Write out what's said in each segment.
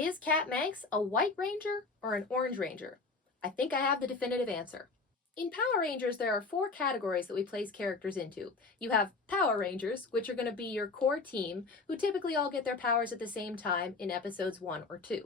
Is Kat Manx a white ranger or an orange ranger? I think I have the definitive answer. In Power Rangers, there are 4 categories that we place characters into. You have Power Rangers, which are going to be your core team, who typically all get their powers at the same time in episodes 1 or 2.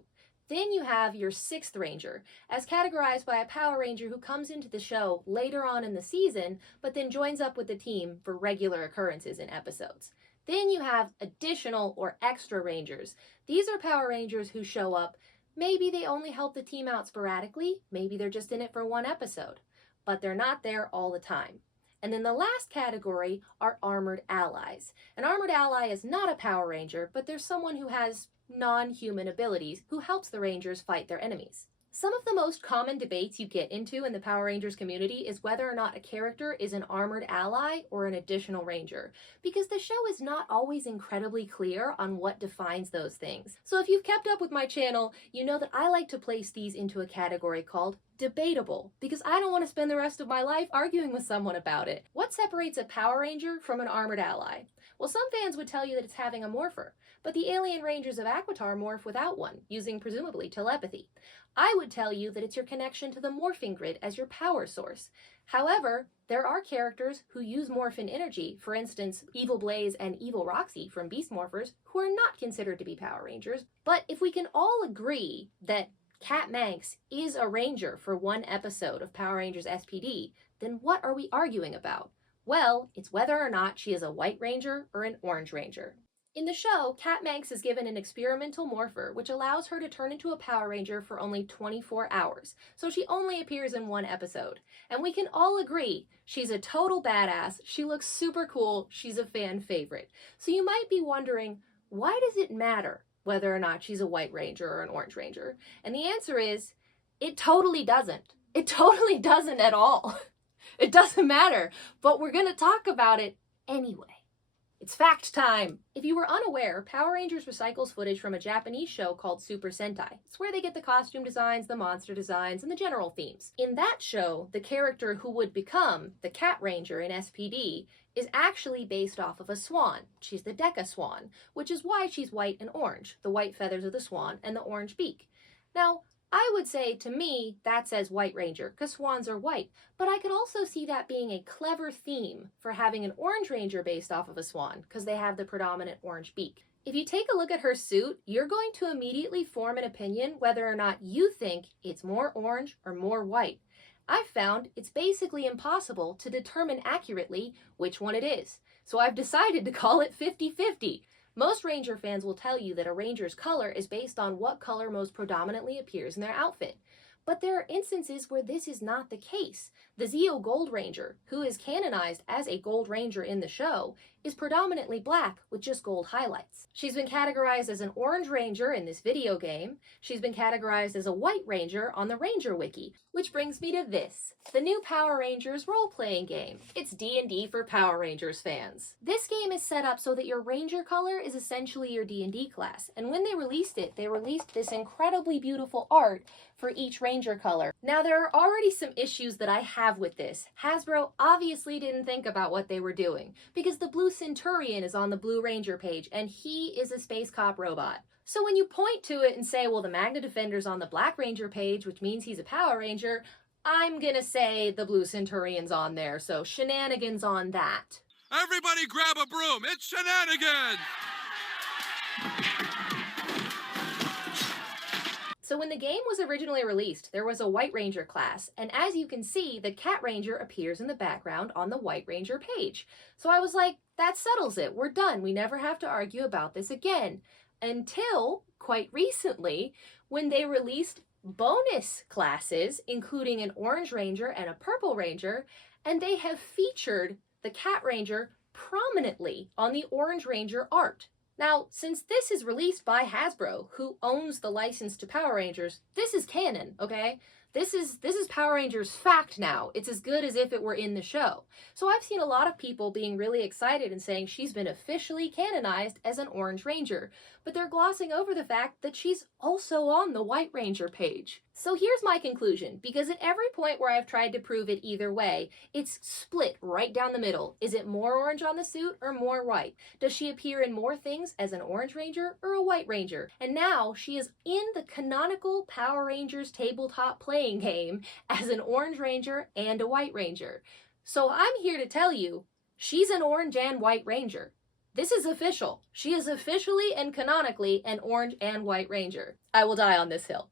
Then you have your 6th Ranger, as categorized by a Power Ranger who comes into the show later on in the season, but then joins up with the team for regular occurrences in episodes. Then you have additional or extra Rangers. These are Power Rangers who show up. Maybe they only help the team out sporadically, maybe they're just in it for 1 episode, but they're not there all the time. And then the last category are Armored Allies. An Armored Ally is not a Power Ranger, but they're someone who has non-human abilities who helps the Rangers fight their enemies. Some of the most common debates you get into in the Power Rangers community is whether or not a character is an armored ally or an additional ranger, because the show is not always incredibly clear on what defines those things. So if you've kept up with my channel, you know that I like to place these into a category called debatable, because I don't want to spend the rest of my life arguing with someone about it. What separates a Power Ranger from an armored ally? Well, some fans would tell you that it's having a morpher, but the alien rangers of Aquitar morph without one, using presumably telepathy. I would tell you that it's your connection to the morphing grid as your power source. However, there are characters who use morphin energy, for instance, Evil Blaze and Evil Roxy from Beast Morphers, who are not considered to be Power Rangers. But if we can all agree that Kat Manx is a ranger for 1 episode of Power Rangers SPD, then what are we arguing about? Well, it's whether or not she is a white ranger or an orange ranger. In the show, Kat Manx is given an experimental morpher, which allows her to turn into a Power Ranger for only 24 hours, so she only appears in 1 episode. And we can all agree, she's a total badass, she looks super cool, she's a fan favorite. So you might be wondering, why does it matter whether or not she's a white ranger or an orange ranger? And the answer is, it totally doesn't. It totally doesn't at all. It doesn't matter, but we're going to talk about it anyway. It's fact time! If you were unaware, Power Rangers recycles footage from a Japanese show called Super Sentai. It's where they get the costume designs, the monster designs, and the general themes. In that show, the character who would become the Cat Ranger in SPD is actually based off of a swan. She's the Deca Swan, which is why she's white and orange, the white feathers of the swan and the orange beak. Now, I would say, to me, that says White Ranger, because swans are white, but I could also see that being a clever theme for having an Orange Ranger based off of a swan, because they have the predominant orange beak. If you take a look at her suit, you're going to immediately form an opinion whether or not you think it's more orange or more white. I've found it's basically impossible to determine accurately which one it is, so I've decided to call it 50-50. Most Ranger fans will tell you that a Ranger's color is based on what color most predominantly appears in their outfit. But there are instances where this is not the case. The Zeo Gold Ranger, who is canonized as a Gold Ranger in the show, is predominantly black with just gold highlights. She's been categorized as an Orange Ranger in this video game. She's been categorized as a White Ranger on the Ranger Wiki. Which brings me to this, the new Power Rangers role-playing game. It's D&D for Power Rangers fans. This game is set up so that your Ranger color is essentially your D&D class, and when they released it, they released this incredibly beautiful art for each Ranger color. Now, there are already some issues that I have with this. Hasbro obviously didn't think about what they were doing, because the Blue Centurion is on the Blue Ranger page, and he is a space cop robot. So when you point to it and say, well, the Magna Defender's on the Black Ranger page, which means he's a Power Ranger, I'm gonna say the Blue Centurion's on there, so shenanigans on that. Everybody grab a broom, it's shenanigans! So when the game was originally released, there was a White Ranger class, and as you can see, the Cat Ranger appears in the background on the White Ranger page. So I was like, that settles it, we're done, we never have to argue about this again. Until, quite recently, when they released bonus classes, including an Orange Ranger and a Purple Ranger, and they have featured the Cat Ranger prominently on the Orange Ranger art. Now, since this is released by Hasbro, who owns the license to Power Rangers, this is canon, okay? This is Power Rangers fact now. It's as good as if it were in the show. So I've seen a lot of people being really excited and saying she's been officially canonized as an Orange Ranger, but they're glossing over the fact that she's also on the White Ranger page. So here's my conclusion, because at every point where I've tried to prove it either way, it's split right down the middle. Is it more orange on the suit or more white? Does she appear in more things as an Orange Ranger or a White Ranger? And now she is in the canonical Power Rangers tabletop playing game as an Orange Ranger and a White Ranger. So I'm here to tell you, she's an Orange and White Ranger. This is official. She is officially and canonically an Orange and White Ranger. I will die on this hill.